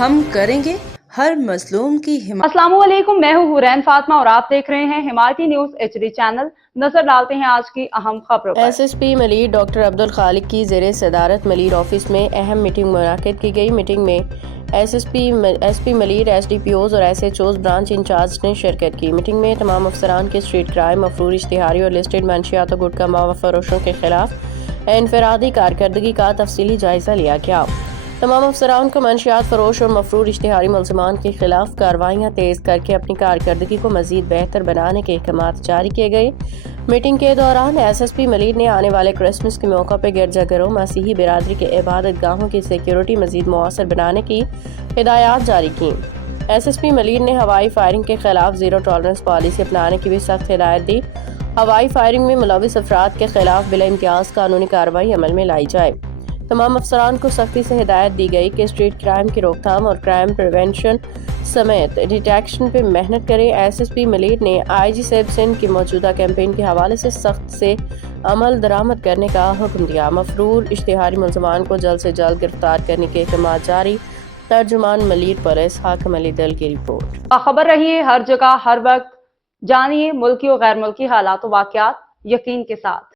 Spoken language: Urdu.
ہم کریں گے ہر مظلوم کی حمایت۔ السلام علیکم، میں ہوں حورین فاطمہ اور آپ دیکھ رہے ہیں حمایتی نیوز HD چینل۔ نظر ڈالتے ہیں آج کی اہم خبروں پر۔ SSP ملیر ڈاکٹر عبدالخالق کی زیر صدارت ملیر آفس میں اہم میٹنگ منعقد کی گئی۔ میٹنگ میں SP ملیر SDPOز اور SHOز برانچ انچارج نے شرکت کی۔ میٹنگ میں تمام افسران کے اسٹریٹ کرائم، مفرور اشتہاری اور لسٹڈ منشیات و گٹکا موا فروشوں کے خلاف انفرادی کارکردگی کا تفصیلی جائزہ لیا گیا۔ تمام افسران کو منشیات فروش اور مفرور اشتہاری ملزمان کے خلاف کارروائیاں تیز کر کے اپنی کارکردگی کو مزید بہتر بنانے کے احکامات جاری کیے گئے۔ میٹنگ کے دوران SSP ملیر نے آنے والے کرسمس کے موقع پر گرجا گھروں، مسیحی برادری کے عبادت گاہوں کی سیکیورٹی مزید مؤثر بنانے کی ہدایات جاری کیں۔ SSP ملیر نے ہوائی فائرنگ کے خلاف زیرو ٹالرنس پالیسی اپنانے کی بھی سخت ہدایت دی۔ ہوائی فائرنگ میں ملوث افراد کے خلاف بلا امتیاز قانونی کارروائی عمل میں لائی جائے۔ تمام افسران کو سختی سے ہدایت دی گئی کہ اسٹریٹ کرائم کی روک تھام اور کرائم پریونشن سمیت ڈیٹیکشن پہ محنت کریں۔ SSP ملیر نے IG صیب سندھ کی موجودہ کیمپین کے حوالے سے سخت سے عمل درآمد کرنے کا حکم دیا۔ مفرور اشتہاری ملزمان کو جلد سے جلد گرفتار کرنے کے احکامات جاری۔ ترجمان ملیر پولیس حاکم علی دل کی رپورٹ۔ باخبر رہیے ہر جگہ ہر وقت، جانیے ملکی و غیر ملکی حالات و واقعات یقین کے ساتھ۔